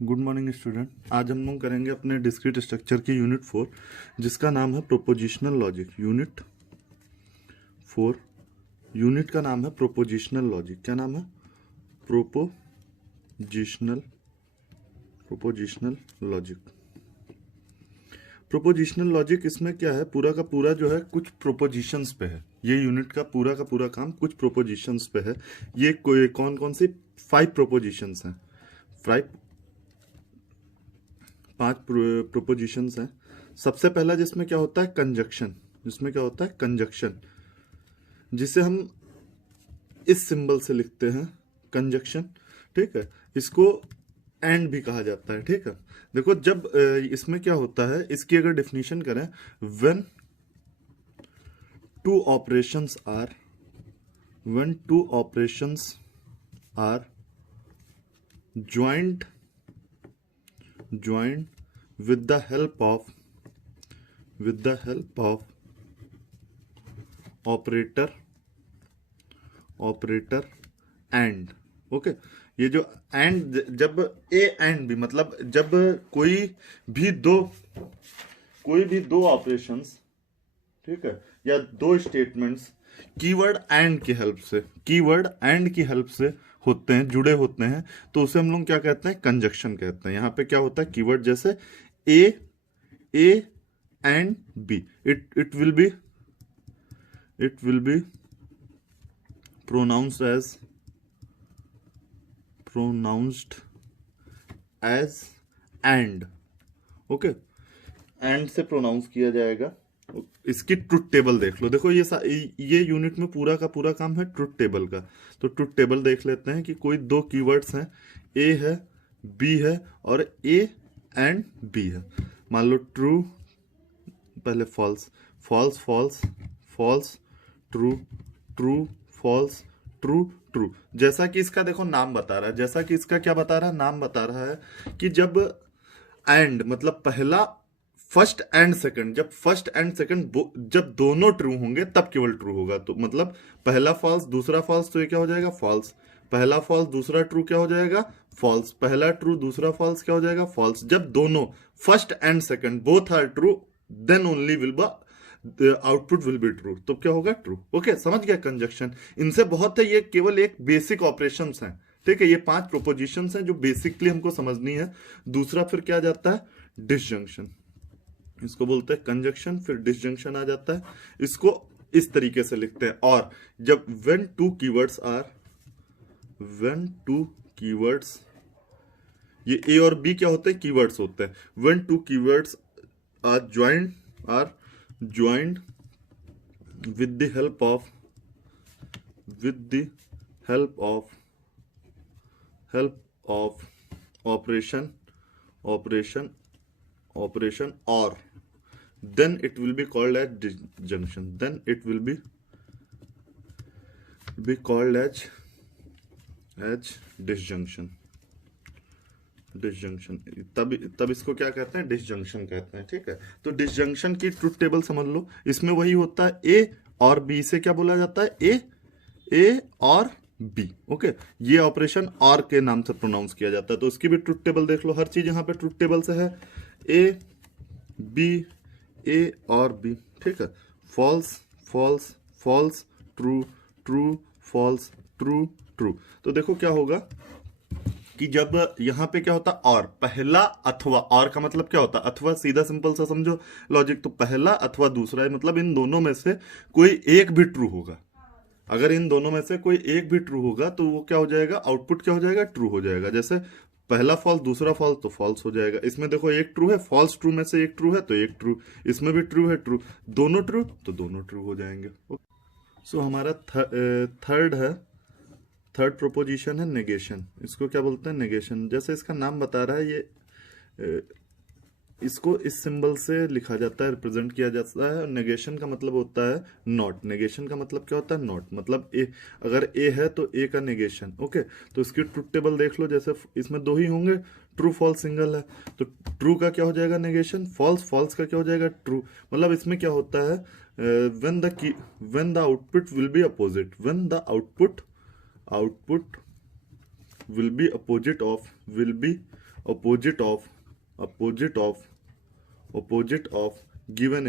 Good morning student. आज हम लोग करेंगे अपने डिस्क्रीट स्ट्रक्चर की यूनिट 4 जिसका नाम है प्रोपोजिशनल लॉजिक। यूनिट 4 यूनिट का नाम है प्रोपोजिशनल लॉजिक। क्या नाम है? Prepositional prepositional logic. Prepositional logic इसमें क्या है, पूरा का पूरा जो है कुछ प्रोपोजिशंस पे है। ये यूनिट का पूरा काम कुछ प्रोपोजिशंस पे है। ये कोई कौन कौन सी 5 प्रोपोजिशंस हैं, 5 प्रोपोजिशंस हैं। सबसे पहला जिसमें क्या होता है, कंजक्शन। जिसमें क्या होता है, कंजक्शन, जिसे हम इस सिंबल से लिखते हैं, कंजक्शन। ठीक है, इसको एंड भी कहा जाता है। ठीक है, देखो जब इसमें क्या होता है, इसकी अगर डेफिनेशन करें, when two operations are joint with the help of operator and okay. ये जो एंड, जब ए एंड बी, मतलब जब कोई भी दो ऑपरेशंस, ठीक है, या दो स्टेटमेंट्स कीवर्ड एंड की हेल्प से होते हैं, जुड़े होते हैं, तो उसे हम लोग क्या कहते हैं, कंजक्शन कहते हैं। यहां पे क्या होता है, कीवर्ड जैसे a and b, it will be pronounced as and। Okay, and से प्रोनाउंस किया जाएगा। इसकी ट्रुथ टेबल देख लो। देखो ये यूनिट में पूरा का पूरा काम है ट्रुथ टेबल का। तो ट्रुथ टेबल देख लेते हैं कि कोई दो कीवर्ड्स हैं, ए है, बी है, और ए एंड बी है। मान लो ट्रू, पहले false, false false false, true true false true true. जैसा कि इसका देखो नाम बता रहा है, जैसा कि इसका क्या बता रहा है, नाम बता रहा है कि जब एंड, मतलब पहला, फर्स्ट एंड सेकंड, जब दोनों ट्रू होंगे तब केवल ट्रू होगा। तो मतलब पहला फॉल्स दूसरा फॉल्स, तो ये क्या हो जाएगा, फॉल्स। पहला फॉल्स दूसरा ट्रू क्या हो जाएगा, फॉल्स। पहला ट्रू दूसरा फॉल्स क्या हो जाएगा, फॉल्स। जब दोनों first and second both are true, then only will be output will be true, तो क्या होगा, ट्रू। ओके, समझ गया कंजक्शन। इनसे बहुत है, ये केवल एक बेसिक ऑपरेशंस हैं। ठीक है, ये 5 प्रोपोजिशंस हैं जो बेसिकली हमको समझनी है। दूसरा फिर क्या जाता है, डिसजंक्शन। इसको बोलते हैं कंजक्शन, फिर डिसजंक्शन आ जाता है। इसको इस तरीके से लिखते हैं। और जब व्हेन टू कीवर्ड्स, ये ए और बी क्या होते हैं, कीवर्ड्स होते हैं। When two keywords are joined with the help of operation or, then it will be called as disjunction. Then it will be called as disjunction. तब इसको क्या कहते हैं, डिसजंक्शन कहते हैं। ठीक है, तो डिसजंक्शन की ट्रुथ टेबल समझ लो। इसमें वही होता है, ए और बी से क्या बोला जाता है, ए और बी। ओके, ये ऑपरेशन और के नाम से प्रोनाउंस किया जाता है। तो उसकी भी ट्रुथ टेबल देख लो। हर चीज यहां पे ट्रुथ टेबल से है, ए और बी। ठीक है, false false false, true true false true true. तो देखो क्या होगा कि जब यहां पे क्या होता, और पहला अथवा, और का मतलब क्या होता, अथवा। सीधा सिंपल सा समझो लॉजिक। तो पहला अथवा दूसरा है, मतलब इन दोनों में से कोई एक भी ट्रू होगा। अगर इन दोनों में से कोई एक भी ट्रू होगा तो वो क्या हो जाएगा, आउटपुट क्या हो जाएगा, ट्रू हो जाएगा। जैसे पहला फॉल्स दूसरा फॉल्स, तो फॉल्स हो जाएगा। इसमें देखो एक ट्रू है, फॉल्स ट्रू में से एक ट्रू है तो एक ट्रू, इसमें भी ट्रू है, ट्रू, दोनों ट्रू तो दोनों ट्रू हो जाएंगे। सो हमारा थर्ड प्रोपोजिशन है नेगेशन। इसको क्या बोलते हैं, नेगेशन। जैसे इसका नाम बता रहा है, ये इसको इस सिंबल से लिखा जाता है, रिप्रेजेंट किया जाता है। नेगेशन का मतलब होता है नॉट। नेगेशन का मतलब क्या होता है, नॉट। मतलब ए, अगर ए है तो ए का नेगेशन। ओके, तो इसकी ट्रुथ टेबल देख लो। जैसे इसमें दो ही होंगे, ट्रू फॉल्स सिंगल है, तो ट्रू का क्या हो जाएगा, नेगेशन। फॉल्स का क्या हो जाएगा, ट्रू। मतलब इसमें क्या होता है, when the output will be opposite, when the output will be opposite of opposite of opposite of given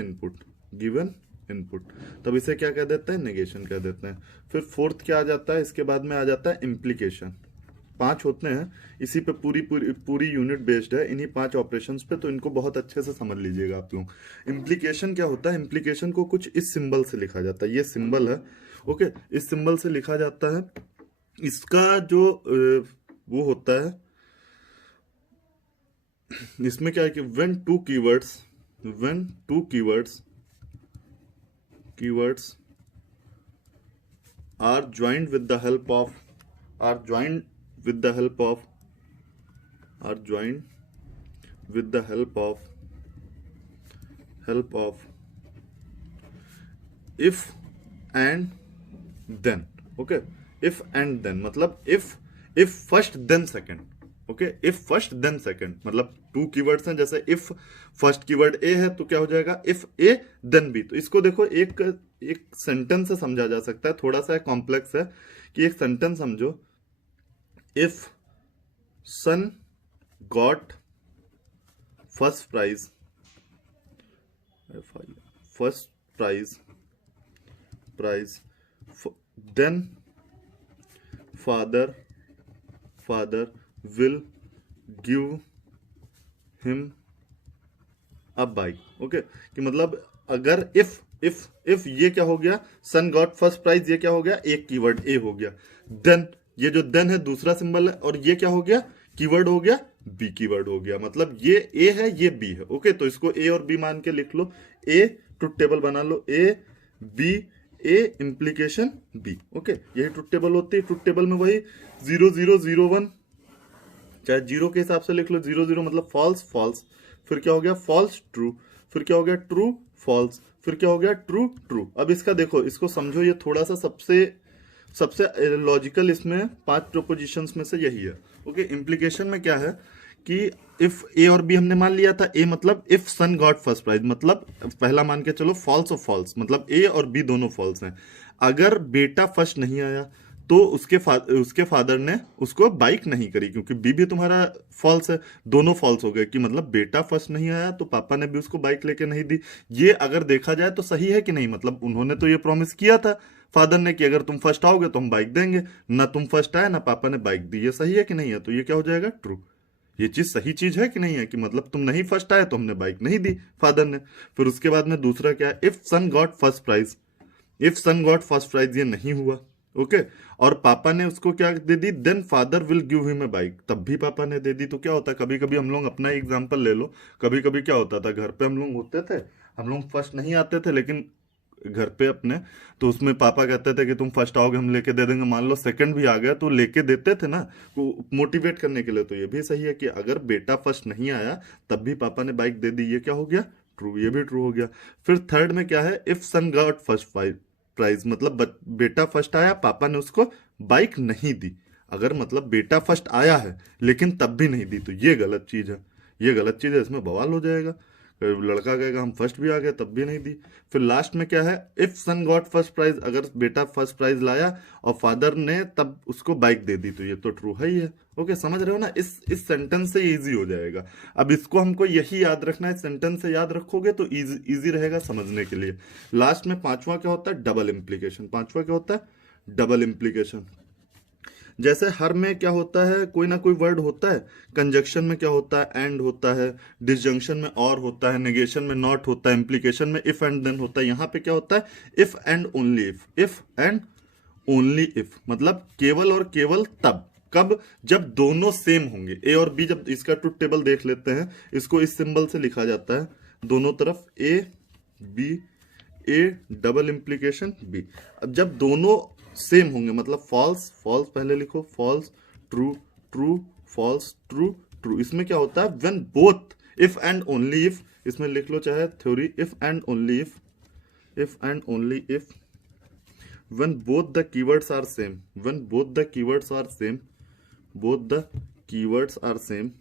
input, तब इसे क्या कह देते हैं, नेगेशन कह देते हैं। फिर फोर्थ क्या आ जाता है, इसके बाद में आ जाता है इम्प्लीकेशन। 5 होते हैं, इसी पे पूरी पूरी पूरी यूनिट बेस्ड है, इन्हीं 5 ऑपरेशंस पे, तो इनको बहुत अच्छे से समझ लीजिएगा आप लोग। इम्प्लीकेशन क्या होता है, इम्प्लीकेशन को कुछ इस सिंबल से लिखा जाता है, ये सिंबल है, ओके, इस सिंबल से लिखा जाता है। इसका जो वो होता है, इसमें क्या है कि when two keywords are joined with the help of are joined with the help of if and then, okay, if and then मतलब if first then second, okay, if first then second, मतलब 2 keywords हैं, जैसे if first keyword ए है तो क्या हो जाएगा, if A then B. तो इसको देखो एक सेंटेंस से समझा जा सकता है, थोड़ा सा कॉम्प्लेक्स है कि एक सेंटेंस समझो, if son got first prize then father will give him a bike, okay, कि मतलब अगर इफ ये क्या हो गया, सन गॉट फर्स्ट प्राइज, ये क्या हो गया, एक कीवर्ड ए हो गया, देन ये जो देन है दूसरा सिंबल है, और ये क्या हो गया, कीवर्ड हो गया बी, कीवर्ड हो गया, मतलब ये ए है ये बी है, ओके। तो इसको ए और बी मान के लिख लो, ए ट्रुथ टेबल बना लो, A B, A implication B, okay, यही ट्रुथ टेबल होती है। ट्रुथ टेबल में वही 0 0 0 1, चाहे 0 के हिसाब से लिख लो, 0 0 मतलब फॉल्स फॉल्स, फिर क्या हो गया प्रोपोजिशन ट्रू, फिर क्या हो गया ट्रू फॉल्स, फिर क्या हो गया ट्रू ट्रू। अब इसका देखो, इसको समझो, ये थोड़ा सा सबसे लॉजिकल इसमें 5 प्रोपोजिशंस में से यही है, ओके। इम्प्लीकेशन में क्या है कि इफ ए और बी हमने मान लिया था, ए मतलब if son got first prize, मतलब पहला मान के चलो फॉल्स ऑफ फॉल्स, मतलब ए और बी दोनों फॉल्स हैं। अगर बेटा फर्स्ट नहीं आया तो उसके फादर ने उसको बाइक नहीं करी, क्योंकि बी भी तुम्हारा फॉल्स है, दोनों फॉल्स हो गए, कि मतलब बेटा फर्स्ट नहीं आया तो पापा ने भी उसको बाइक लेके नहीं दी। ये अगर देखा जाए तो सही है कि नहीं, मतलब उन्होंने तो ये प्रॉमिस किया था फादर ने कि अगर तुम फर्स्ट आओगे तो हम बाइक देंगे, ना तुम फर्स्ट आए ना पापा ने बाइक दी, ये सही है कि नहीं है, तो ये क्या हो जाएगा ट्रू। ये चीज सही चीज है कि नहीं है, कि मतलब तुम नहीं फर्स्ट आए तो हमने बाइक नहीं दी फादर ने। फिर उसके बाद में दूसरा क्या है, if son got first prize, ये नहीं हुआ, ओके, और पापा ने उसको क्या दे दी, then father will give him a bike, तब भी पापा ने दे दी। तो क्या होता है, कभी कभी हम लोग अपना एग्जांपल ले लो, कभी कभी क्या होता था, घर पे हम लोग होते थे, हम लोग फर्स्ट नहीं आते थे, लेकिन घर पे अपने, तो उसमें पापा कहते थे कि तुम फर्स्ट आओगे हम लेके दे देंगे, मान लो सेकंड भी आ गया तो लेके देते थे ना, मोटिवेट करने के लिए। तो ये भी सही है कि अगर बेटा फर्स्ट नहीं आया तब भी पापा ने बाइक दे दी, ये क्या हो गया ट्रू, ये भी ट्रू हो गया। फिर थर्ड में क्या है, if son got first prize, मतलब बेटा फर्स्ट आया पापा ने उसको बाइक नहीं दी, अगर मतलब बेटा फर्स्ट आया है लेकिन तब भी नहीं दी, तो ये गलत चीज है, ये गलत चीज है, इसमें बवाल हो जाएगा। लड़का कहेगा हम फर्स्ट भी आ गए तब भी नहीं दी। फिर लास्ट में क्या है, if son got first prize, अगर बेटा फर्स्ट प्राइज लाया और फादर ने तब उसको बाइक दे दी, तो ये तो ट्रू है ही है, ओके। समझ रहे हो ना, इस सेंटेंस से इजी हो जाएगा। अब इसको हमको यही याद रखना है, सेंटेंस से याद रखोगे तो इजी रहेगा समझने के लिए। लास्ट में पांचवा क्या होता है, डबल इम्प्लीकेशन। पांचवा क्या होता है, डबल इम्प्लीकेशन। जैसे हर में क्या होता है, कोई ना कोई वर्ड होता है, कंजक्शन में क्या होता है, एंड होता है, डिसजंक्शन में और होता है, नेगेशन में नॉट होता है, इम्प्लीकेशन में इफ एंड देन होता है। यहाँ पे क्या होता है, if and only if, if and only if, मतलब केवल और केवल तब, कब, जब दोनों सेम होंगे। ए और बी, जब इसका ट्रुथ टेबल देख लेते हैं, इसको इस सिंबल से लिखा जाता है, दोनों तरफ a B, a double implication b. अब जब दोनों सेम होंगे, मतलब फॉल्स फॉल्स पहले लिखो, false true true false true true. इसमें क्या होता है, when both, if and only if, इसमें लिख लो चाहे theory, if and only if, if and only if, when both the keywords are same, when both the keywords are same, both the keywords are same,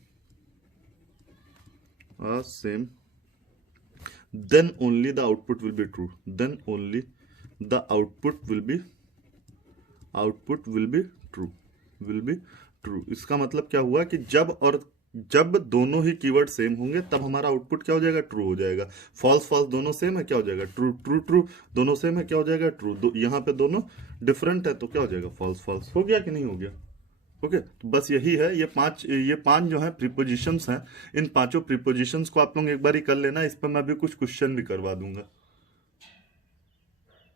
then only the output will be true, then only the output will be true, will be true। इसका मतलब क्या हुआ कि जब और जब दोनों ही keyword same होंगे तब हमारा आउटपुट क्या हो जाएगा, ट्रू हो जाएगा। फॉल्स फॉल्स दोनों सेम है, क्या हो जाएगा, ट्रू ट्रू ट्रू। दोनों सेम है, क्या हो जाएगा, ट्रू। यहाँ पे दोनों डिफरेंट है तो क्या हो जाएगा, फॉल्स फॉल्स। हो गया कि नहीं हो गया? ओके, तो बस यही है। ये पांच जो है प्रीपोजिशंस हैं, इन पांचों प्रीपोजिशंस को आप लोग एक बार ही कर लेना। इस पर मैं भी कुछ क्वेश्चन भी करवा दूंगा।